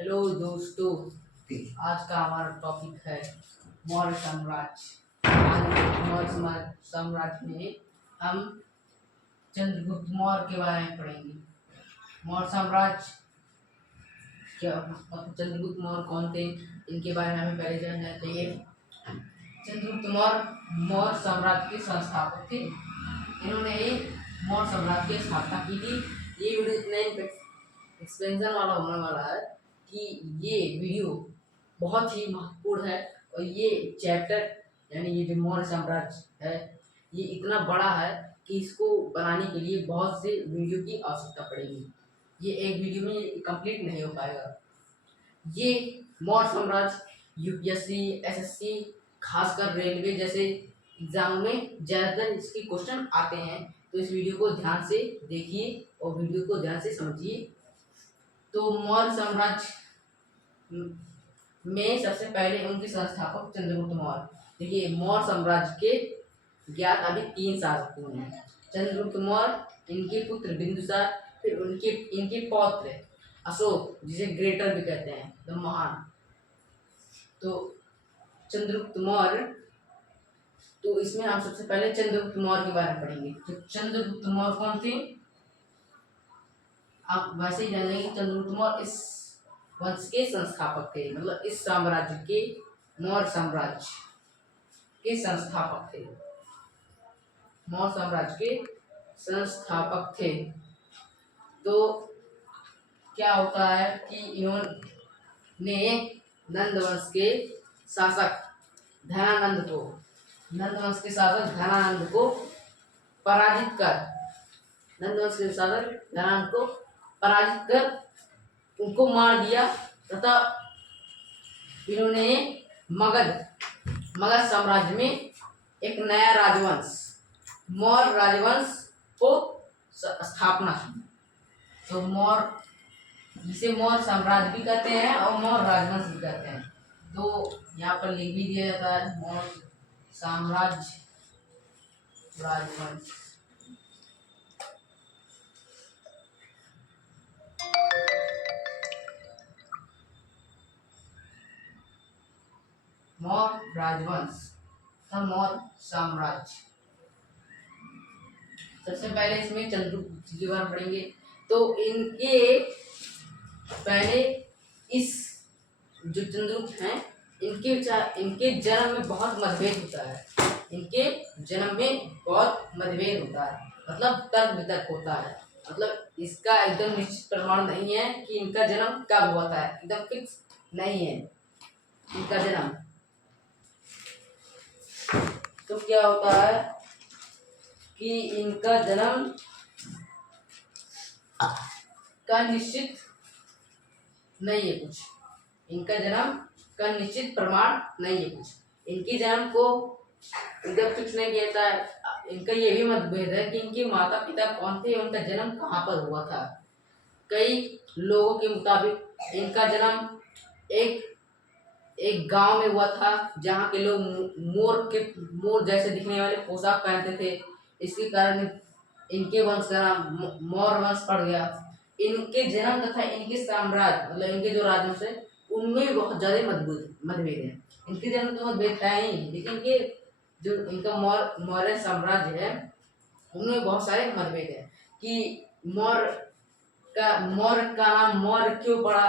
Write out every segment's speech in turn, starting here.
Hello दोस्तों, आज का हमारा टॉपिक है मौर्य साम्राज्य। आज साम्राज्य में हम चंद्रगुप्त मौर्य के बारे में पढ़ेंगे। मौर्य साम्राज्य क्या मतलब चंद्रगुप्त मौर्य कौन थे, इनके बारे में हमें पहले जानना चाहिए। चंद्रगुप्त मौर्य मौर्य साम्राज्य के संस्थापक थे। इन्होंने मौर्य साम्राज्य की स्थापना की थी। ये वीडियो इतना एक्सपेंशन वाला होने वाला है कि ये वीडियो बहुत ही महत्वपूर्ण है। और ये चैप्टर यानी ये जो मौर्य साम्राज्य है ये इतना बड़ा है कि इसको बनाने के लिए बहुत से वीडियो की आवश्यकता पड़ेगी। ये एक वीडियो में कंप्लीट नहीं हो पाएगा। ये मौर्य साम्राज्य यूपीएससी, एसएससी, खासकर रेलवे जैसे एग्जाम में ज़्यादातर इसके क्वेश्चन आते हैं। तो इस वीडियो को ध्यान से देखिए और वीडियो को ध्यान से समझिए। तो मौर्य साम्राज्य में सबसे पहले उनके संस्थापक चंद्रगुप्त मौर्य। देखिए, मौर्य साम्राज्य के ज्ञात अभी 3 शासक हुए हैं। चंद्रगुप्त मौर्य, इनके पुत्र बिंदुसार, फिर इनके पौत्र अशोक, जिसे ग्रेटर भी कहते हैं, द महान। तो चंद्रगुप्त मौर्य, तो इसमें हम सबसे पहले चंद्रगुप्त मौर्य के बारे में पढ़ेंगे। तो चंद्रगुप्त मौर्य कौन थे? आप वैसे ही जान लेंगे। चंद्रगुप्त मौर्य इस वंश के संस्थापक थे, मतलब इस साम्राज्य के, मौर्य साम्राज्य के संस्थापक थे। मौर्य साम्राज्य के संस्थापक थे। तो क्या होता है कि इन्होंने नंद वंश के शासक धनानंद को पराजित कर उनको मार दिया तथा इन्होंने मगध साम्राज्य में एक नया राजवंश, मौर्य राजवंश को स्थापना की। तो जिसे मौर्य साम्राज्य भी कहते हैं और मौर्य राजवंश भी कहते हैं। तो यहाँ पर लिख भी दिया जाता है मौर्य साम्राज्य राजवंश। मौर्य राजवंश तथा मौर्य साम्राज्य। सबसे पहले इसमें चंद्रगुप्त के बारे में पढ़ेंगे। तो इनके पहले इस जो चंद्रगुप्त हैं, इनके जन्म में बहुत मतभेद होता है। मतलब तर्क वितर्क होता है। मतलब इसका एकदम निश्चित प्रमाण नहीं है कि इनका जन्म कब हुआ था, एकदम फिक्स नहीं है इनका जन्म। तो क्या होता है कि इनका जन्म का निश्चित नहीं है कुछ। इनका जन्म का निश्चित प्रमाण नहीं है कुछ। इनके जन्म को एकदम फिक्स नहीं किया जाता है। इनका ये भी मतभेद है कि इनके माता पिता कौन थे, उनका जन्म कहाँ पर हुआ था। कई लोगों के मुताबिक इनका जन्म एक गांव में हुआ था जहाँ के लोग मोर जैसे दिखने वाले पोशाक पहनते थे। इसके कारण इनके वंश का नाम मौर्य वंश पड़ गया। इनके जन्म तथा इनके साम्राज्य, मतलब इनके जो राजवंश है, उनमें बहुत ज्यादा मतभेद है। इनके जन्म तो मतभेद है ही, लेकिन इनके जो इनका मौर्य साम्राज्य है उनमें बहुत सारे मतभेद है कि मौर्य का नाम मौर्य क्यों पड़ा,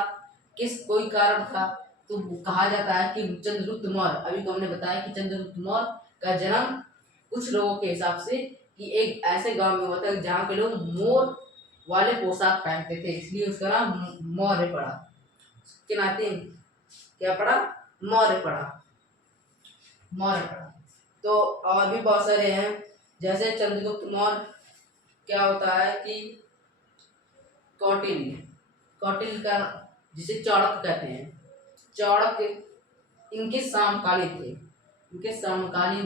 कोई कारण था। तो कहा जाता है कि चंद्रगुप्त मौर्य, अभी तो हमने बताया कि चंद्रगुप्त मौर्य का जन्म कुछ लोगों के हिसाब से कि एक ऐसे गांव में हुआ था जहाँ के लोग मोर वाले पोशाक पहनते थे, इसलिए उसका नाम मौर्य पड़ा। के नाते क्या पड़ा? मौर्य पड़ा। तो और भी बहुत सारे हैं, जैसे चंद्रगुप्त मौर्य क्या होता है कि कौटिल्य का, जिसे चाणक्य कहते हैं, चाणक्य इनके समकालीन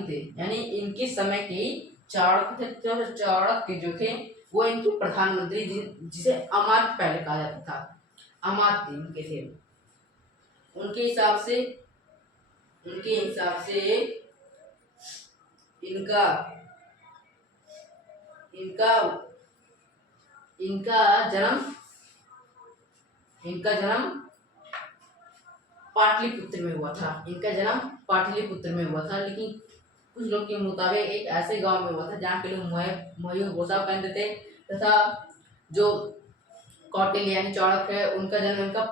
थे, यानी इनके समय के चाणक्य थे। चाणक्य जो थे वो इनके प्रधानमंत्री, जिसे अमात्य पहले कहा जाता था, अमात्य इनके थे। उनके हिसाब से इनका जन्म पाटलिपुत्र में हुआ था। इनका जन्म पाटलिपुत्र में हुआ था, लेकिन कुछ लोग के मुताबिक एक ऐसे गांव में हुआ था जहाँ के लोग मयूर पोशाक पहनते थे, तथा जो कौटिल्य यानी चाणक्य है उनका जन्म इनका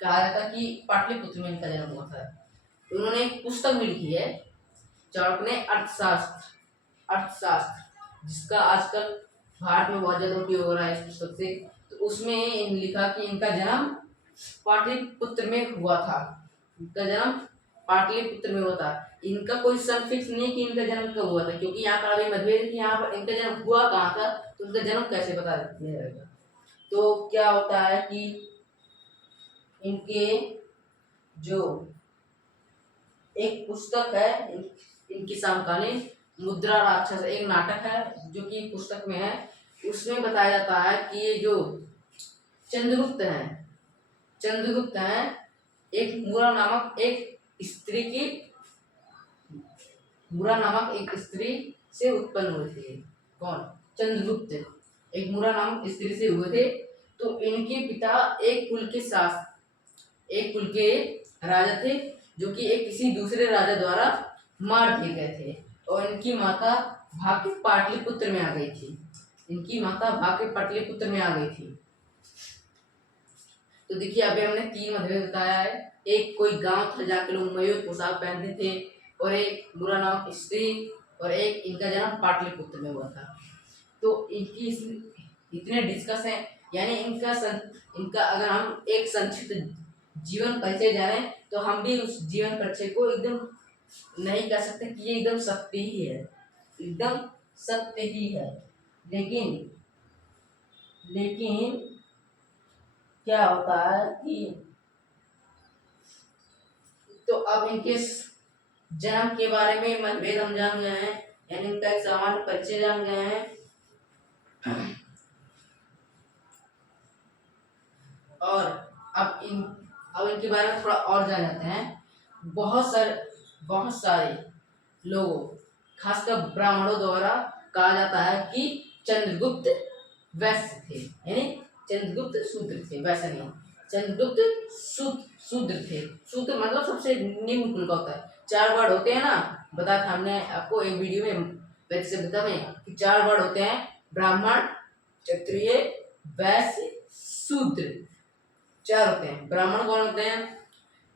कहा जाता कि पाटलिपुत्र में इनका जन्म हुआ था। तो उन्होंने एक पुस्तक भी लिखी है चाणक्य ने, अर्थशास्त्र, जिसका आजकल भारत में बहुत ज्यादा उपयोग हो रहा है इस पुस्तक से। तो उसमें लिखा कि इनका जन्म पाटलिपुत्र में हुआ था। इनका जन्म पाटलिपुत्र में हुआ था। इनका कोई सन फिक्स नहीं कि इनका जन्म कब हुआ था, क्योंकि यहाँ पर अभी मतभेद है कि यहाँ पर इनका जन्म हुआ कहाँ था, तो उनका जन्म कैसे बता दिया जाएगा। तो क्या होता है कि इनके जो एक पुस्तक है इनकी समकालीन मुद्रा राक्षस, एक नाटक है जो कि पुस्तक में है, उसमें बताया जाता है कि ये जो चंद्रगुप्त हैं एक मूरा नामक एक स्त्री से उत्पन्न हुए थे। कौन? चंद्रगुप्त एक मूरा नामक स्त्री से हुए थे। तो इनके पिता एक कुल के राजा थे, जो कि एक किसी दूसरे राजा द्वारा मार दिए गए थे, और इनकी माता भाग के पाटलिपुत्र में आ गई थी। तो देखिए अभी हमने 3 मतभेद बताया है। एक कोई गांव था जहाँ के लोग मयूर पोशाक पहनते थे, और एक बुरा नाम स्त्री, और एक इनका जन्म पाटलिपुत्र में हुआ था। तो इनकी इतने डिस्कस है, यानी इनका अगर हम एक संक्षिप्त जीवन परिचय जाने तो हम भी उस जीवन परिचय को एकदम नहीं कह सकते कि ये एकदम सत्य ही है। लेकिन क्या होता है कि तो अब इनके जन्म के बारे में मतभेद हम जान गए हैं, यानी इनका एक सामान्य परिचय जान गए हैं। और अब इनके बारे में थोड़ा और जान जाते हैं। बहुत सारे लोगों, खासकर ब्राह्मणों द्वारा कहा जाता है कि चंद्रगुप्त वैश्य थे, यानी चंद्रगुप्त शूद्र थे, वैसे नहीं, चंद्रगुप्त शूद्र थे। शूद्र मतलब सबसे निम्न कुल का होता है। 4 वर्ड होते हैं ना, बताया था हमने आपको एक वीडियो में वैसे में कि 4 वर्ड होते हैं, ब्राह्मण, क्षत्रिय, वैश्य, शूद्र, 4 होते हैं। ब्राह्मण कौन होते हैं?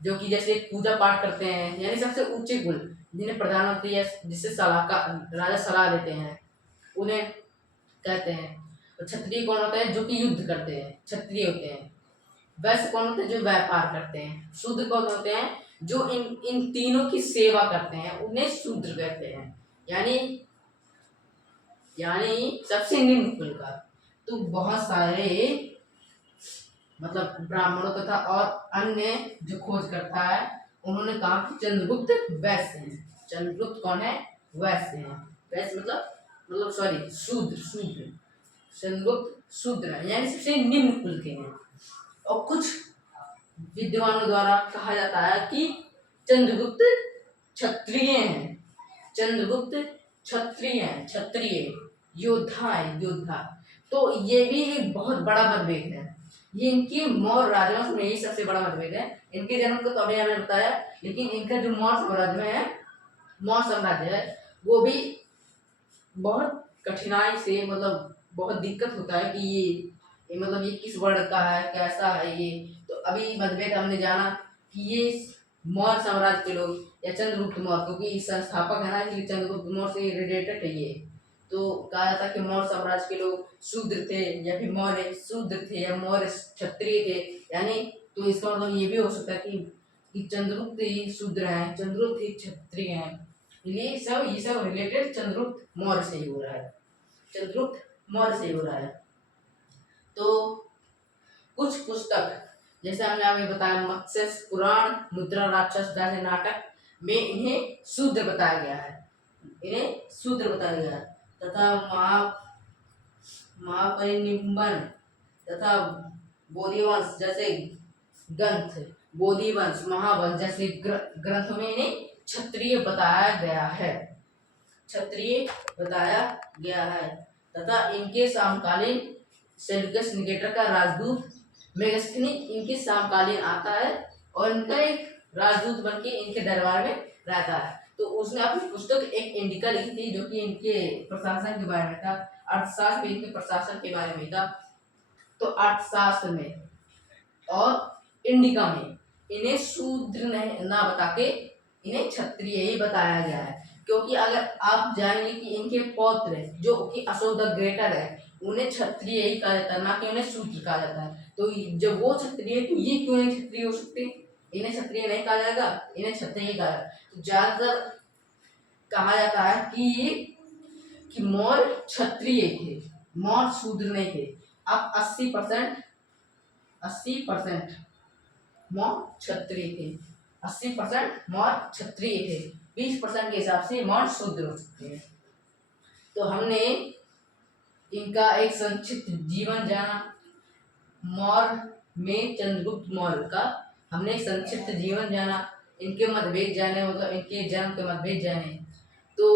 जो कि जैसे पूजा पाठ करते हैं, यानी सबसे ऊंचे कुल, जिन्हें प्रधानमंत्री या जिससे राजा सलाह देते हैं, उन्हें कहते हैं। और क्षत्रिय कौन होता है? जो कि युद्ध करते हैं, क्षत्रिय होते हैं। वैश्य कौन होते हैं? जो व्यापार करते हैं। शूद्र कौन होते हैं? जो इन तीनों की सेवा करते हैं, उन्हें शूद्र कहते हैं, यानी सबसे निम्न कुल का। तो बहुत सारे मतलब ब्राह्मणों तथा और अन्य जो खोज करता है, उन्होंने कहा कि चंद्रगुप्त वैश्य हैं। चंद्रगुप्त कौन है? वैश्य हैं। वैश्य मतलब सॉरी शूद्र। चंद्रगुप्त शूद्र है, यानी सबसे निम्न कुल के हैं। और कुछ विद्वानों द्वारा कहा जाता है कि चंद्रगुप्त क्षत्रिय हैं। चंद्रगुप्त क्षत्रिय योद्धा है, योद्धा। तो ये भी एक बहुत बड़ा मतभेद है। ये इनके मौर्य राजवंश में ही सबसे बड़ा मतभेद है। इनके जन्म को तो अभी हमने बताया, लेकिन इनका जो मौर्य साम्राज्य है, वो भी बहुत कठिनाई से, मतलब बहुत दिक्कत होता है कि ये किस वर्ण का है, कैसा है ये। तो अभी मतभेद हमने जाना कि ये मौर्य साम्राज्य के लोग या चंद्रगुप्त मौर्य, क्योंकि संस्थापक है ना, इसलिए चंद्रगुप्त मौर्य से रिलेटेड है ये। तो कहा जाता है कि मौर्य साम्राज्य के लोग शूद्र थे, या फिर मौर्य शूद्र थे, या मौर्य क्षत्रिय थे, यानी तो इसका मतलब ये भी हो सकता है कि चंद्रगुप्त ही शूद्र हैं, चंद्रगुप्त ही क्षत्रिय हैं। ये सब रिलेटेड चंद्रगुप्त मौर्य से ही हो रहा है। तो कुछ पुस्तक जैसे हमने अभी बताया, मत्स्य पुराण, मुद्रा राक्षस जैसे नाटक में इन्हें शूद्र बताया गया है, तथा महापरिनिम्बन तथा बोधिवंश जैसे ग्रंथ, बोधिवंश, महावंश जैसे ग्रंथों में इन्हें क्षत्रिय बताया गया है। तथा इनके समकालीन सेल्यूकस निकेटर का राजदूत मेगास्थनीज इनके समकालीन आता है, और इनका एक राजदूत बन के इनके दरबार में रहता है। तो उसने अपनी पुस्तक एक इंडिका लिखी थी जो कि इनके प्रशासन के बारे में था, अर्थशास्त्र में इनके प्रशासन के बारे में था। तो अर्थशास्त्र में और इंडिका में इन्हें शूद्र ना बता के इन्हें क्षत्रिय ही बताया गया है। क्योंकि अगर आप जानेंगे कि इनके पौत्र जो कि अशोक द ग्रेटर है उन्हें क्षत्रिय ही कहा जाता है, ना कि उन्हें शूद्र कहा जाता है। तो जब वो क्षत्रिय तो ये क्यों नहीं क्षत्रिय हो सकते, इन्हें क्षत्रिय नहीं कहा जाएगा, इन्हें क्षत्रिय ही कहा जाएगा। तो ज्यादातर कहा जाता है कि मौर्य क्षत्रिय थे, मौर्य शूद्र नहीं थे। अब 80% मौर्य क्षत्रिय थे, 80% मौर्य क्षत्रिय थे, 20% के हिसाब से मौर्य शूद्र हो सकते हैं। तो हमने इनका एक संक्षिप्त जीवन जाना, मौर्य में चंद्रगुप्त मौर्य का हमने एक संक्षिप्त जीवन जाना, इनके मतभेद जाने, मतलब इनके जन्म के मतभेद जाने। तो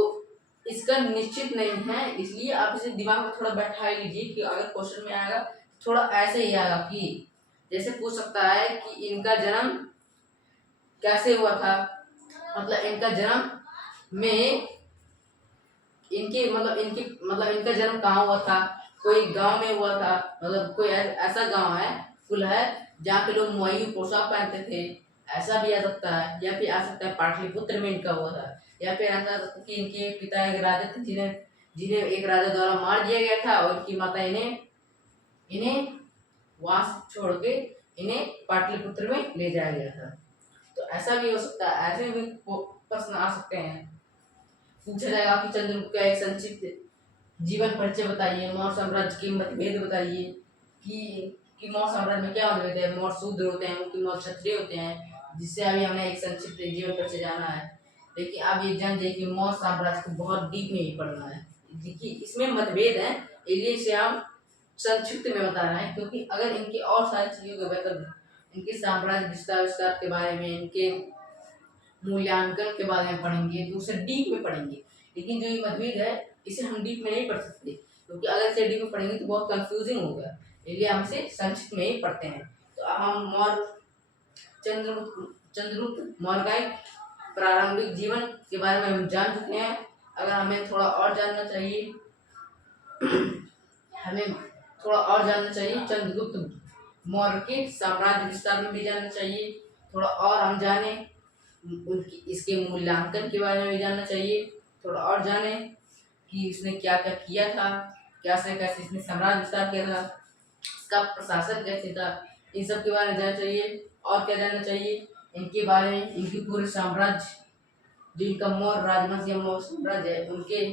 इसका निश्चित नहीं है, इसलिए आप इसे दिमाग में थोड़ा बैठा लीजिए कि अगर क्वेश्चन में आएगा थोड़ा ऐसे ही आएगा कि जैसे पूछ सकता है कि इनका जन्म कैसे हुआ था, मतलब इनका जन्म में इनका जन्म कहाँ हुआ था, कोई गांव में हुआ था, मतलब कोई ऐसा गांव है कुल है जहाँ के लोग मोई पोशाक पहनते थे, ऐसा भी आ सकता है। या फिर आ सकता है पाटलिपुत्र में इनका हुआ था, या फिर ऐसा कि इनके पिता एक राजा थे जिन्हें एक राजा द्वारा मार दिया गया था और इनकी माता इन्हें वहां छोड़ के इन्हें पाटलिपुत्र में ले जाया गया था। तो ऐसा भी हो सकता है, ऐसे भी प्रश्न आ सकते हैं। पूछा जाएगा कि चंद्रगुप्त का एक संक्षिप्त जीवन परिचय बताइए, मौर्य साम्राज्य के मतभेद बताइए कि मौर्य साम्राज्य में क्या मतभेद है, मौर्य शूद्र होते हैं कि मौर्य क्षत्रिय होते हैं, जिससे अभी हमने एक संक्षिप्त जीवन परिचय जाना है। लेकिन आप ये जान जाइए कि मौर्य साम्राज्य को बहुत डीप में ही पढ़ना है। देखिए इसमें मतभेद है, इसलिए इसे हम संक्षिप्त में बता रहे हैं, क्योंकि अगर इनकी और सारी चीजों के बेहतर इनके साम्राज्य विस्तार के बारे में, इनके मूल्यांकन के बारे में पढ़ेंगे तो उसे डीप में पढ़ेंगे। लेकिन जो ये मतभेद है इसे हम डीप में नहीं पढ़ सकते, क्योंकि अगर इसे डीप में पढ़ेंगे तो बहुत कंफ्यूजिंग होगा, इसलिए हम इसे संक्षिप्त में ही पढ़ते हैं। तो अब हम मौर्य चंद्रगुप्त मौर्य का एक प्रारंभिक जीवन के बारे में हम जान चुके हैं। अगर हमें थोड़ा और जानना चाहिए चंद्रगुप्त मौर्य के साम्राज्य विस्तार में भी जानना चाहिए, थोड़ा और हम जाने उनकी इसके मूल्यांकन के बारे में भी जानना चाहिए, थोड़ा और जाने कि इसने क्या क्या किया था, कैसे कैसे इसने साम्राज्य विस्तार किया था, इसका प्रशासन कैसे था, इन सब के बारे में जानना चाहिए। और क्या जानना चाहिए इनके बारे में, इनके पूरे साम्राज्य जो इनका मौर्य राजवंश या मौर्य साम्राज्य है उनके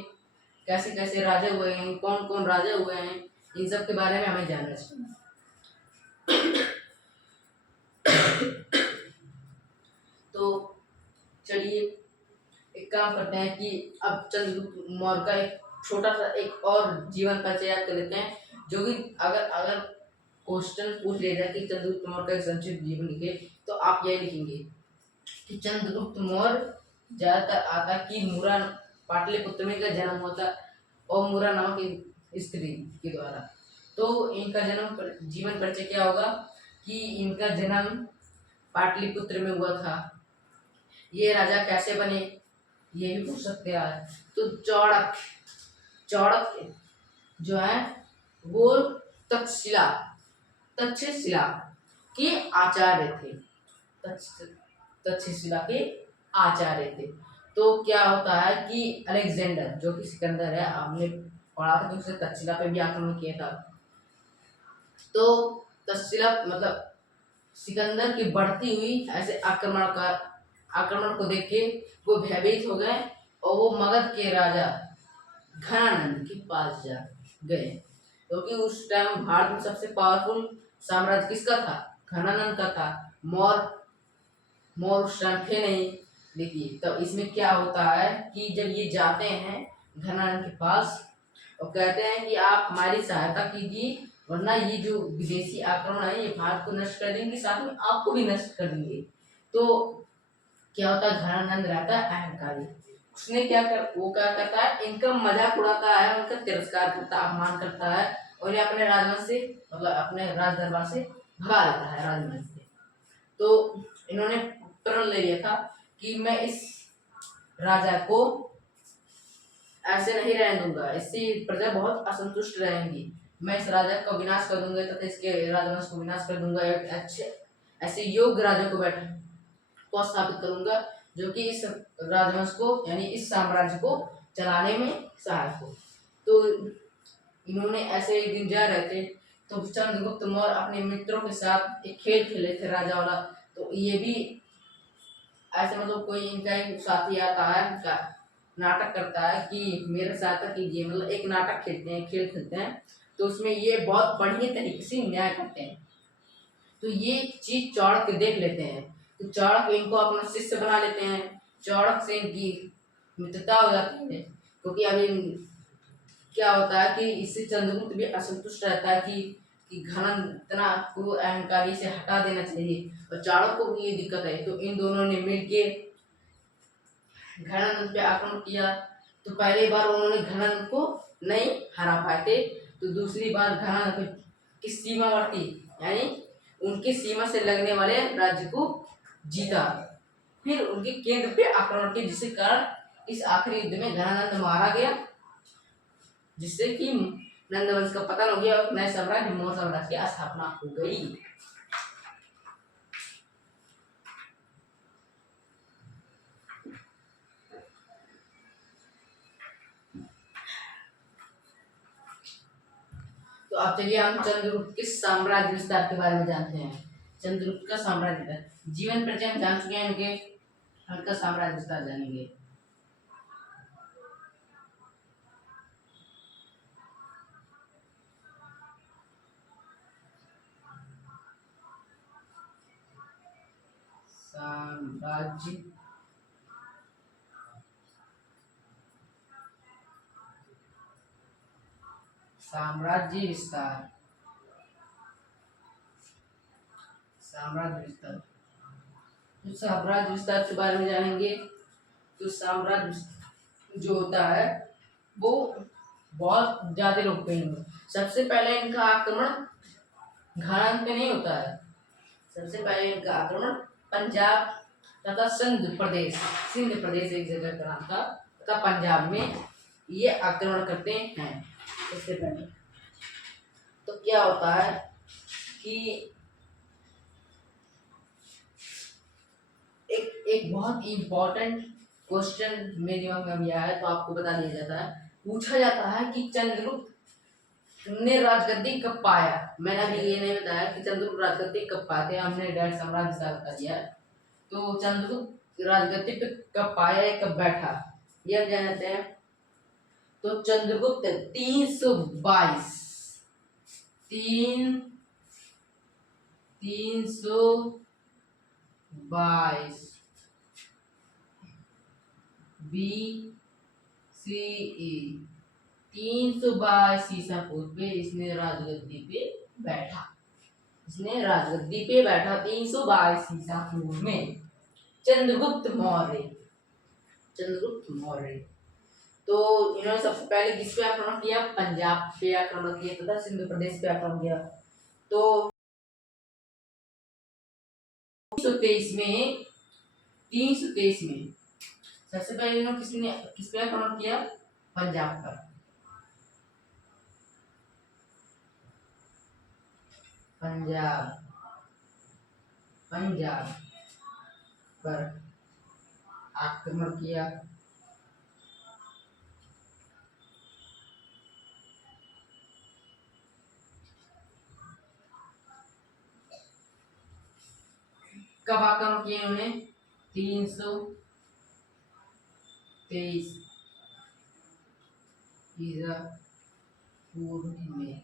कैसे कैसे राजा हुए हैं, कौन कौन राजा हुए हैं, इन सब के बारे में हमें जानना चाहिए। तो चलिए एक काम करते हैं कि अब चंद्रगुप्त मौर्य का एक छोटा सा एक और जीवन परिचय याद कर लेते हैं, जो कि अगर क्वेश्चन पूछ लिया जाए कि चंद्रगुप्त मौर्य का एक संक्षिप्त जीवन लिखे तो आप यही लिखेंगे कि चंद्रगुप्त मौर्य ज्यादातर आता कि मुरा पाटलिपुत्र में का जन्म हुआ था और मुरा नामक की स्त्री के द्वारा। तो इनका जीवन परिचय क्या होगा कि इनका जन्म पाटलिपुत्र में हुआ था, ये राजा कैसे बने ये भी पूछ सकते हैं। तो चौड़क जो है वो तक्षशिला के आचार्य थे, तक्षशिला के आचार्य थे। तो क्या होता है कि अलेक्जेंडर जो कि सिकंदर है, आपने पढ़ा था कि उसने तक्षशिला पे भी आक्रमण किया था। तो तक्षशिला मतलब सिकंदर की बढ़ती हुई ऐसे आक्रमण को देख के वो भयभीत हो गए और वो मगध के राजा घनानंद के पास जा गए, क्योंकि उस टाइम भारत में सबसे पावरफुल साम्राज्य किसका था, घनानंद का था। मौर्य उस टाइम थे नहीं। देखिए तब इसमें क्या होता है कि जब ये जाते हैं घनानंद के पास और कहते हैं कि आप हमारी सहायता कीजिए, वरना ये जो विदेशी आक्रमण है ये भारत को नष्ट कर देंगे, साथ में आपको भी नष्ट कर देंगे। तो क्या होता है, घनानंद रहता है अहंकारी, उसने वो क्या करता है, इनका मजाक उड़ाता है, उनका तिरस्कार करता है, अपमान करता है और इन्हें अपने राजवंश से मतलब अपने राज दरबार से भगा लेता है राजवंश से। तो इन्होंने प्रण ले लिया था कि मैं इस राजा को ऐसे नहीं रहने दूंगा, इससे प्रजा बहुत असंतुष्ट रहेंगी। मैं इस राजा का विनाश कर दूंगा तथा इसके राजवंश को विनाश कर दूंगा। एक अच्छे ऐसे योग्य राजा को स्थापित करूंगा जो कि इस राजवंश को यानी इस साम्राज्य को चलाने में सहायक हो। तो इन्होंने ऐसे एक दिन जा रहे थे तो चंद्रगुप्त मौर्य अपने मित्रों के साथ एक खेल खेले थे राजा वाला। तो ये भी ऐसे मतलब कोई इनका एक साथी आता है, इनका नाटक करता है कि मेरे साथ कीजिए, मतलब एक नाटक खेलते हैं, खेल खेलते हैं। तो उसमें ये बहुत बढ़िया तरीके से न्याय करते हैं। तो ये चीज चाणक्य देख लेते हैं, तो चाणक्य इनको अपना शिष्य बना लेते हैं। चाणक्य से इनकी मित्रता हो जाती है, क्योंकि अभी क्या होता है कि इससे चंद्रगुप्त भी असंतुष्ट रहता है कि घनन इतना को अहंकारी से हटा देना चाहिए, और चाणक्य को भी ये दिक्कत है। तो इन दोनों ने मिलके घनन पे आक्रमण किया। तो पहली बार उन्होंने घनन को नहीं हरा पाए थे, तो दूसरी बार घनन की सीमावर्ती यानी उनकी सीमा से लगने वाले राज्य को जीता। फिर उनके केंद्र पे आक्रमण किया, जिसके कारण इस आखिरी युद्ध में घनानंद मारा गया, जिससे कि नंदवंश का पतन हो गया और नए साम्राज्य मौर्य साम्राज्य की स्थापना हो गई। तो अब चलिए हम चंद्रगुप्त के साम्राज्य विस्तार के बारे में जानते हैं। चंद्रगुप्त का साम्राज्य जीवन परिचय हम जान चुके हैं, उनका साम्राज्य विस्तार जानेंगे। साम्राज्य साम्राज्य विस्तार साम्राज्य विस्तार तो साम्राज्य विस्तार के बारे में जानेंगे। तो साम्राज्य जो होता है वो बहुत ज्यादा लोकप्रिय है। सबसे पहले इनका आक्रमण घाना पे नहीं होता है, सबसे पहले इनका आक्रमण पंजाब तथा सिंध प्रदेश एक जगह का नाम था, तथा पंजाब में ये आक्रमण करते हैं। इससे पहले तो क्या होता है कि एक बहुत इम्पोर्टेंट क्वेश्चन मेरे दिमाग में अभी आया है, तो आपको बता दिया जाता है। पूछा जाता है कि चंद्रगुप्त ने राजगद्दी कब पाया। मैंने अभी ये नहीं बताया कि चंद्रगुप्त राजगद्दी कब पाते, हमने डायरेक्ट साम्राज्य विस्तार बता दिया है। तो चंद्रगुप्त राजगद्दी पे कब पाया है, कब बैठा, ये हम जानते हैं। तो चंद्रगुप्त 322 BCE 322 ईसा पूर्व पे इसने राजगद्दी पे बैठा। 322 ईसा पूर्व में चंद्रगुप्त मौर्य। तो इन्होंने सबसे पहले किस पे आक्रमण किया, पंजाब पे आक्रमण किया तथा सिंधु प्रदेश पे आक्रमण किया। तो 323 में सबसे पहले इन्होंने किस पे आक्रमण किया, पंजाब पर। पंजाब पर आक्रमण किया। कब आक्रमण किया इन्होंने, 323 ईसा पूर्व में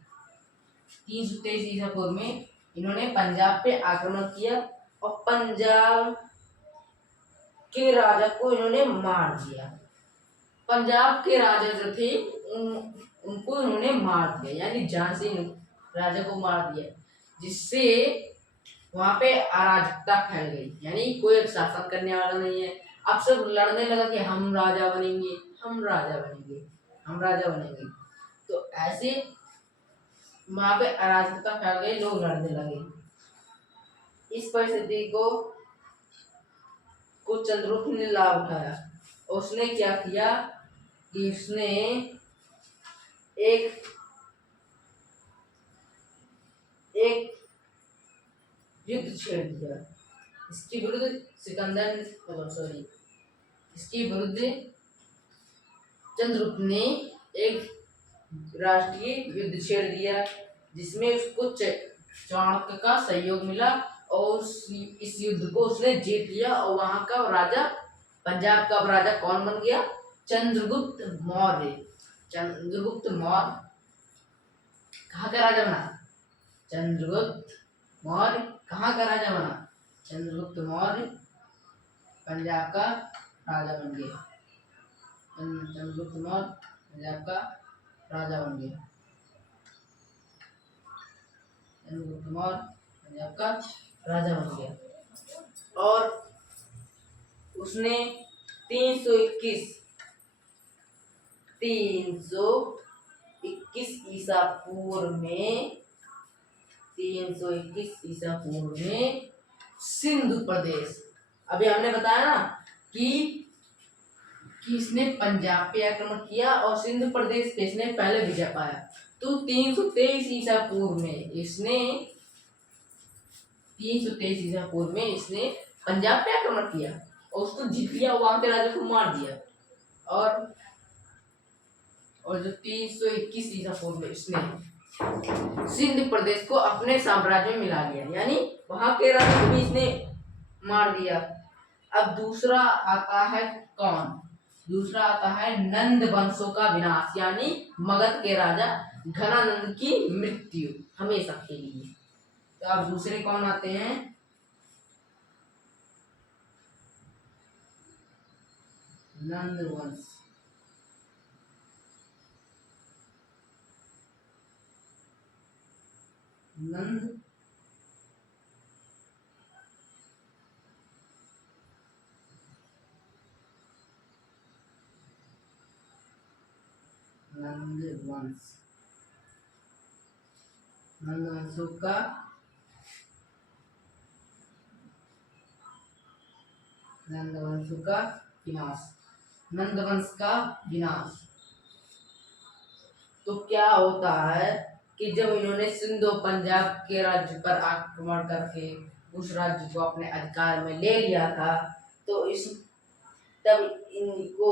323 ईसा पूर्व में इन्होंने पंजाब पे आक्रमण किया और पंजाब के राजा को इन्होंने मार दिया। पंजाब के राजा जो थे उनको इन्होंने मार दिया, यानी जान से राजा को मार दिया, जिससे वहां पे अराजकता फैल गई, यानी कोई शासन करने वाला नहीं है। अब सब लड़ने लगा कि हम राजा बनेंगे, हम राजा बनेंगे। तो ऐसे वहां पे अराजकता फैल गई, लोग लड़ने लगे। इस परिस्थिति को को चंद्रगुप्त ने लाभ उठाया। उसने क्या किया कि उसने एक एक युद्ध छेड़ दिया। इसके विरुद्ध सिकंदर, सॉरी, इसके विरुद्ध चंद्रगुप्त ने एक राष्ट्रीय युद्ध छेड़ दिया, जिसमें उसको चाणक्य का सहयोग मिला और इस युद्ध को उसने जीत लिया। और वहां का राजा, पंजाब का राजा कौन बन गया? चंद्रगुप्त मौर्य। चंद्रगुप्त मौर्य कहाँ का राजा बना? चंद्रगुप्त मौर्य कहाँ का राजा बना? चंद्रगुप्त मौर्य पंजाब का राजा बन गया। चंद्रगुप्त मौर्य पंजाब का राजा बन गया। चंद्रगुप्त मौर्य पंजाब का राजा बन गया और उसने 321 ईसा पूर्व में 321 ईसा पूर्व में सिंधु प्रदेश, अभी हमने बताया ना कि इसने पंजाब पे आक्रमण किया और सिंधु प्रदेश पे इसने पहले विजय पाया। तो 323 ईसा पूर्व में इसने 323 ईसा पूर्व में इसने पंजाब पे आक्रमण किया और उसको जीत लिया, वहां के राजा को मार दिया। और जो 321 ईसा पूर्व में इसने सिंध प्रदेश को अपने साम्राज्य में मिला लिया, यानी वहां के राजा को भी इसने मार दिया। अब दूसरा आता है कौन? दूसरा आता है नंद वंशों का विनाश, यानी मगध के राजा घनानंद की मृत्यु हमेशा के लिए। तो अब दूसरे कौन आते हैं? नंद वंश। नंद वंश, नंद वंशों का विनाश। नंद वंश का विनाश। तो क्या होता है कि जब इन्होंने सिंधु पंजाब के राज्य पर आक्रमण करके उस राज्य को अपने अधिकार में ले लिया था, तो तब इनको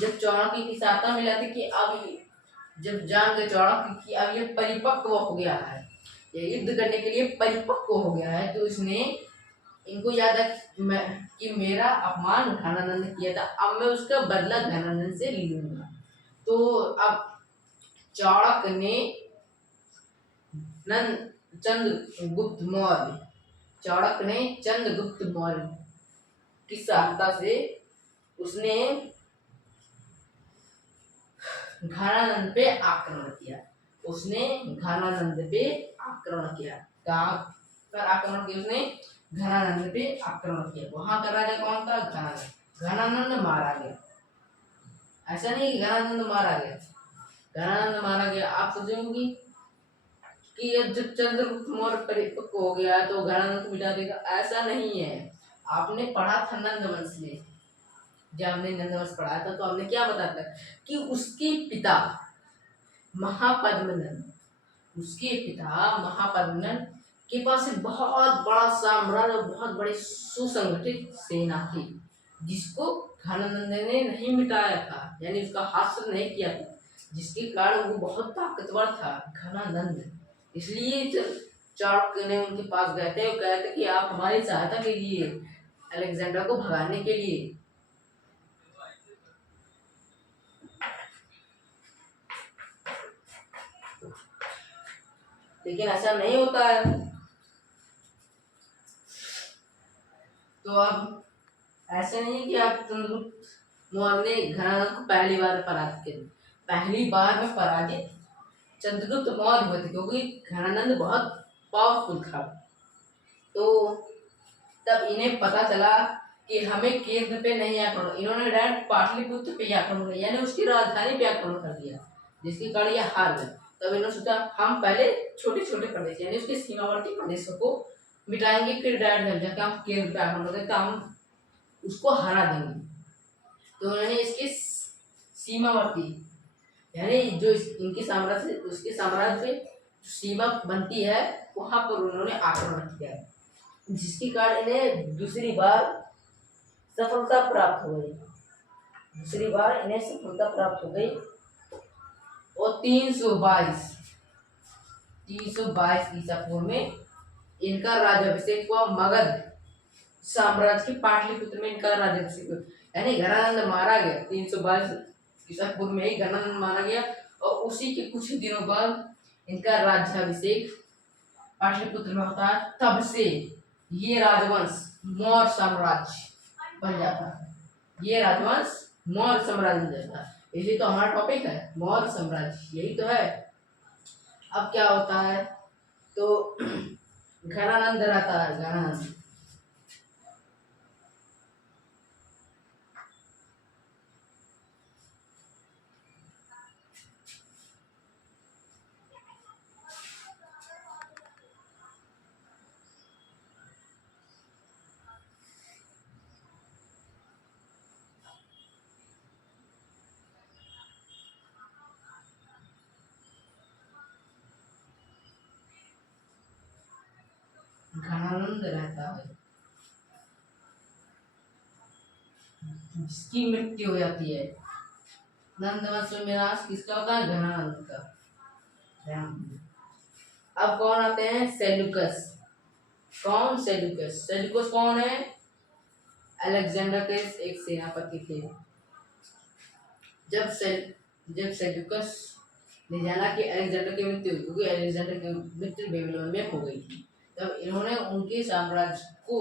जब चाणक्य की सहायता मिला थी कि अब जब जान गए चाणक्य कि अब ये परिपक्व हो गया है, ये युद्ध करने के लिए परिपक्व हो गया है, तो इसने इनको याद है कि मेरा अपमान घनानंद ने किया था, अब मैं उसका बदला घनानंद से लूंगा। तो अब चाणक्य ने चंद्रगुप्त मौर्य की सहायता से उसने घनानंद पे आक्रमण किया। कहाँ पर आक्रमण किया? उसने घनानंद पे आक्रमण किया। वहां का राजा कौन था? घनानंद मारा गया। ऐसा नहीं कि घनानंद मारा गया। आप सोचेंगे कि जब चंद्रगुप्त मौर्य परिपक्व हो गया तो घनानंद को मिटा देगा, ऐसा नहीं है। आपने पढ़ा था नंद वंश में, जब हमने नंद वंश पढ़ा था तो हमने क्या बताया था कि उसके पिता महापद्मनंद के पास एक बहुत बड़ा साम्राज्य और बहुत बड़ी सुसंगठित सेना थी, जिसको घनानंद ने नहीं मिटाया था, यानी उसका हास्य नहीं किया था, जिसके कारण वो बहुत ताकतवर था घनानंद। इसलिए चाणक्य ने उनके पास गए थे और कहे थे कि आप हमारी सहायता कीजिए अलेक्जेंडर को भगाने के लिए। लेकिन ऐसा नहीं होता है। तो अब ऐसा नहीं कि आप चंद्रगुप्त मौर्य ने घनानंद को पहली बार पराजित किया। पहली बार में पराजित चंद्रगुप्त मौर्य हुए थे, क्योंकि घनानंद बहुत पावरफुल था। तो तब इन्हें पता चला कि हमें केंद्र पे नहीं आक्रमण, इन्होंने डायरेक्ट पाटलिपुत्र पे आक्रमण किया, यानी उसकी राजधानी पे आक्रमण कर दिया, जिसके कारण यह हार गए। तब इन्होंने सोचा हम पहले छोटे छोटे प्रदेश यानी उसके सीमावर्ती प्रदेशों को मिटाएंगे, फिर डायरेक्ट जाके हम केंद्र पे आक्रमण करेंगे। तो हम उसको हरा देंगे। तो उन्होंने इसके सीमावर्ती यानी जो इनके साम्राज्य उसके साम्राज्य पे सीमा बनती है वहां पर उन्होंने आक्रमण किया है, जिसके कारण इन्हें दूसरी बार सफलता प्राप्त हो गई। दूसरी बार इन्हें सफलता प्राप्त हो गई और 322 ईसा पूर्व में इनका राज्याभिषेक हुआ। मगध साम्राज्य के पाटलिपुत्र में इनका राज्याभिषेक हुआ, यानी घनानंद मारा गया 322 ईसा पूर्व में ही घनानंद मारा गया और उसी के कुछ दिनों बाद इनका राज्याभिषेक पाटलिपुत्र में होता है। तब से ये राजवंश मौर्य साम्राज्य बन जाता है। ये राजवंश मौर्य साम्राज्य बन जाता है। यही तो हमारा टॉपिक है, मौर्य साम्राज्य, यही तो है। अब क्या होता है, तो घनानंद रहता है, घनानंद घनानंद रहता है, जिसकी मृत्यु हो जाती है। नंद वंश में विनाश किसका होता है? घनानंद का। अब कौन आते हैं? सेल्यूकस। कौन? सेल्यूकस। सेल्यूकस कौन है? अलेक्जेंडर के एक सेनापति थे। जब सेल्यूकस ने जाना कि अलेक्जेंडर की मृत्यु हुई, क्योंकि अलेक्जेंडर की मृत्यु बेबीलोन में हो गई थी, तब इन्होंने उनके साम्राज्य को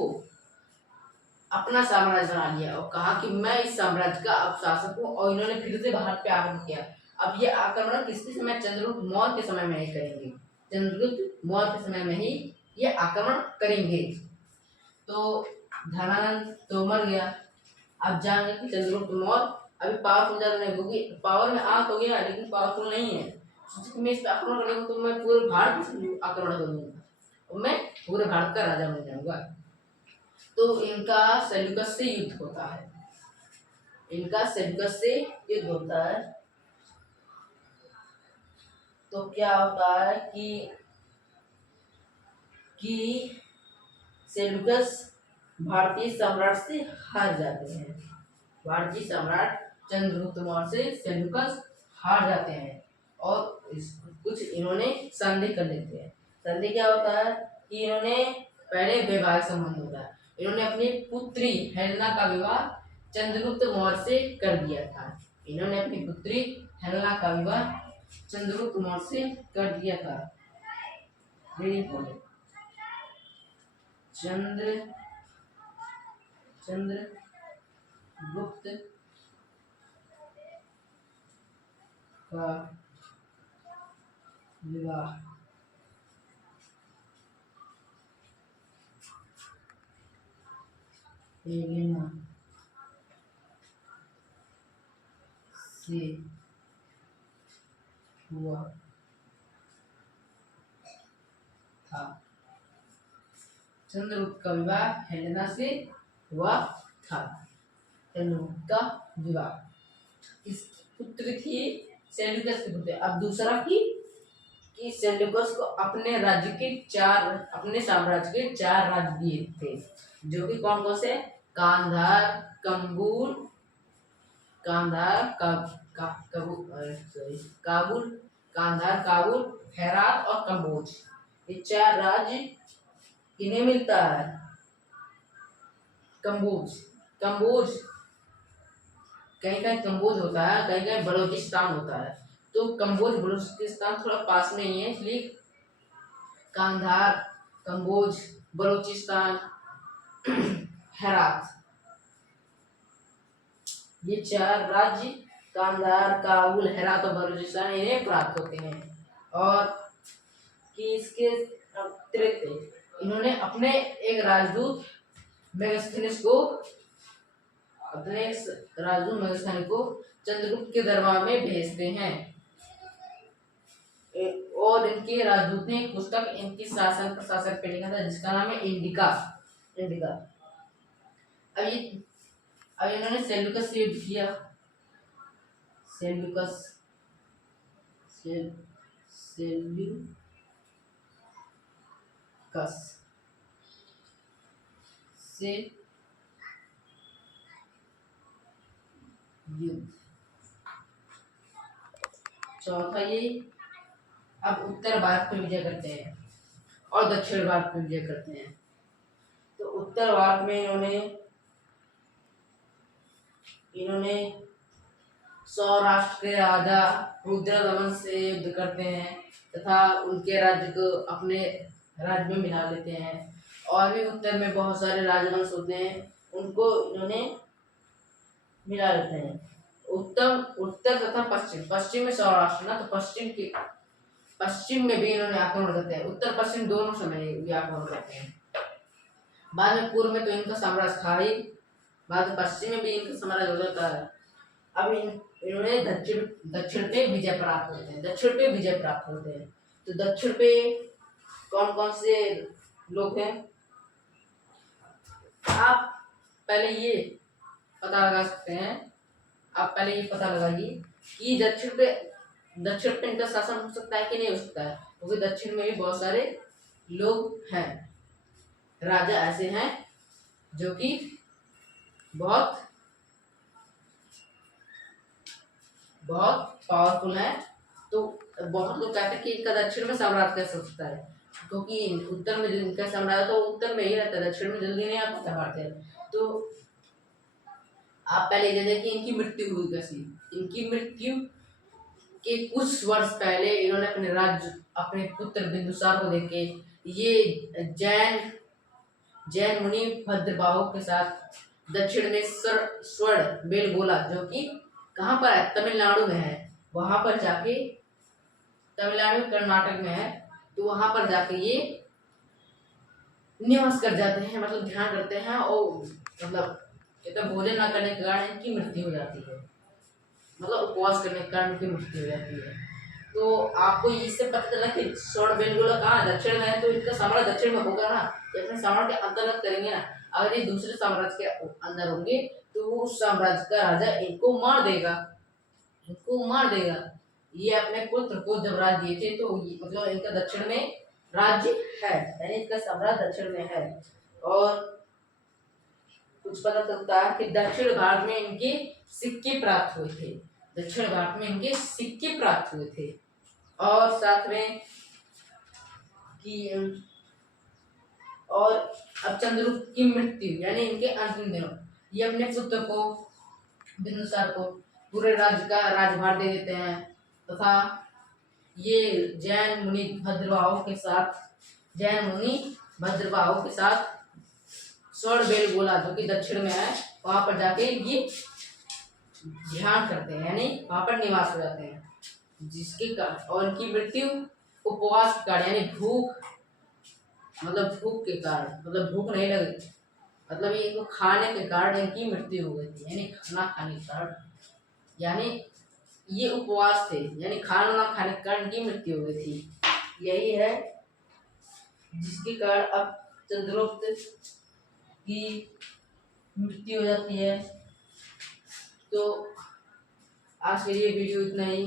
अपना साम्राज्य बना लिया और कहा कि मैं इस साम्राज्य का अब शासक हूँ, और इन्होंने फिर से भारत पे आक्रमण किया। अब ये आक्रमण किसके समय? चंद्रगुप्त मौर्य के समय में ही करेंगे। चंद्रगुप्त मौर्य के समय में ही ये आक्रमण करेंगे। तो धनानंद तो मर गया। अब जानेंगे कि चंद्रगुप्त मौर्य अभी पावरफुल ज्यादा नहीं, क्योंकि पावर में आ तो गया लेकिन पावरफुल नहीं है। सोचे कि मैं इस पर आक्रमण करूंगा तो मैं पूरे भारत पर आक्रमण करूंगा और मैं पूरे भारत का राजा बन जाऊंगा। तो इनका सेल्यूकस से युद्ध होता है। इनका सेल्यूकस से युद्ध होता है। तो क्या होता है कि सेल्यूकस भारतीय सम्राट से हार जाते हैं। भारतीय सम्राट चंद्रगुप्त मौर्य से सेल्यूकस हार जाते हैं और कुछ इन्होंने संधि कर लेते हैं। संधि क्या होता है कि इन्होंने पहले वैवाहिक संबंध होता है। इन्होंने अपनी पुत्री हेलेना का विवाह चंद्रगुप्त मौर्य से कर दिया था। इन्होंने अपनी पुत्री हेलेना का विवाह चंद्रगुप्त मौर्य से कर दिया था। चंद्रगुप्त का विवाह हेलेना से हुआ था। चंद्रगुप्त का विवाह हेलेना से हुआ था। चंद्रगुप्त का विवाह, इस पुत्र थी सेल्यूकस की पुत्र। अब दूसरा कि सेल्यूकस को अपने राज्य के अपने साम्राज्य के 4 राज्य दिए थे, जो कि कौन कौन से? कांधार, कंबूल, काबुल, कांधार, काबुल, हेरात और कम्बोज। ये 4 राज्य किन्हें मिलता है? कम्बोज। कहीं कहीं कम्बोज होता है, कहीं कहीं बलूचिस्तान होता है। तो कम्बोज बलूचिस्तान थोड़ा पास में ही है, इसलिए कांधार, कम्बोज, बलूचिस्तान, हेरात, ये 4 राज्य कांधार, काबुल, हेरात और बलूचिस्तान इन्हें प्राप्त होते हैं। और कि इसके अतिरिक्त इन्होंने अपने एक राजदूत मेगास्थनीस को चंद्रगुप्त के दरबार में भेजते हैं। और इनके राजदूत ने एक पुस्तक इनकी शासन प्रशासन पे लिखा था, जिसका नाम है इंडिका। अब अब इन्होंने सेल्यूकस से युद्ध किया। सेल्यूकस सेल्यूकस से युद्ध। चौथा ये अब उत्तर भारत पर विजय करते हैं और दक्षिण भारत पर विजय करते हैं। तो उत्तर भारत में इन्होंने सौराष्ट्र के राजा रुद्रदमन से युद्ध करते हैं तथा उनके राज्य को अपने राज्य में मिला लेते हैं। और भी उत्तर में बहुत सारे राजवंश होते हैं, उनको इन्होंने मिला लेते हैं। उत्तर तथा पश्चिम में सौराष्ट्र ना, तो पश्चिम में भी इन्होंने आक्रमण करते हैं। उत्तर पश्चिम दोनों समय भी आक्रमण करते हैं। बाद में पूर्व में तो इनका साम्राज्य था ही, बाद में पश्चिम में भी इनका साम्राज्य हो जाता है। अब इन्होंने दक्षिण पे विजय प्राप्त होते हैं। तो दक्षिण पे कौन कौन से लोग हैं, आप पहले ये पता लगा सकते हैं। आप पहले ये पता लगाइए कि दक्षिण पे इनका शासन हो सकता है कि नहीं हो सकता है, क्योंकि दक्षिण में भी बहुत सारे लोग हैं, राजा ऐसे हैं जो कि बहुत पावरफुल है। तो बहुत लोग कहते हैं कि इनका दक्षिण में साम्राज्य कैसे हो सकता है, क्योंकि उत्तर में जो इनका साम्राज्य तो उत्तर में ही रहता है, दक्षिण में जल्दी नहीं आ पाता भारतीय। तो आप पहले ये देखिए इनकी मृत्यु हुई कैसी। इनकी मृत्यु के कुछ वर्ष पहले इन्होंने अपने पुत्र बिंदुसार को देके ये जैन मुनि भद्रबाहु के साथ दक्षिण में स्वर्ण बेलगोला, जो कि कहाँ पर है, तमिलनाडु में है, वहां पर जाके, तमिलनाडु कर्नाटक में है, तो वहां पर जाके ये निवास कर जाते हैं, मतलब ध्यान करते हैं, और मतलब भोजन न करने के कारण इनकी मृत्यु हो जाती है, मतलब उपवास करने के कारण इनकी मृत्यु हो जाती है। तो आपको इससे पता चला कि स्वर्ण बेलगोला कहाँ है, दक्षिण में है, तो इनका साम्राज्य दक्षिण में होगा ना, ये अपने साम्राज्य के अंतर्गत करेंगे ना। अगर ये दूसरे साम्राज्य के अंदर होंगे तो उस साम्राज्य का राजा इनको मार देगा। ये अपने पुत्र को जब राज्य दिए थे, तो मतलब इनका दक्षिण में राज्य है, यानी इनका साम्राज्य दक्षिण में है। और कुछ पता चलता है कि दक्षिण भारत में इनके सिक्के प्राप्त हुए थे। और साथ में कि और अब चंद्रगुप्त की मृत्यु यानी इनके अंतिम दिनों, ये अपने पुत्र को बिंदुसार को पूरे राज्य का राज्यभार दे देते हैं तथा ये जैन मुनि भद्रबाहु के साथ स्वर्ण बेलगोला, जो कि दक्षिण में है, वहां पर जाके ये ध्यान करते हैं, यानी वहां पर निवास हो जाते हैं, जिसके कारण और इनकी मृत्यु उपवास के कारण, यानी भूख के कारण, मतलब भूख नहीं लगी, मतलब ये इनको खाने के कारण इनकी मृत्यु हो गई थी, यानी खाना खाने के कारण, यानी ये उपवास थे, यानी खाना ना खाने के कारण इनकी मृत्यु हो गई थी। यही है जिसके कारण अब चंद्रगुप्त की मृत्यु हो जाती है। तो आज के लिए वीडियो इतना ही।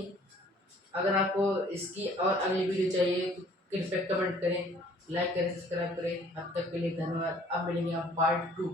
अगर आपको इसकी और अगली वीडियो चाहिए तो कृपया कमेंट करें, लाइक करें, सब्सक्राइब करें। अब तक के लिए धन्यवाद। अब मिलेंगे हम पार्ट 2।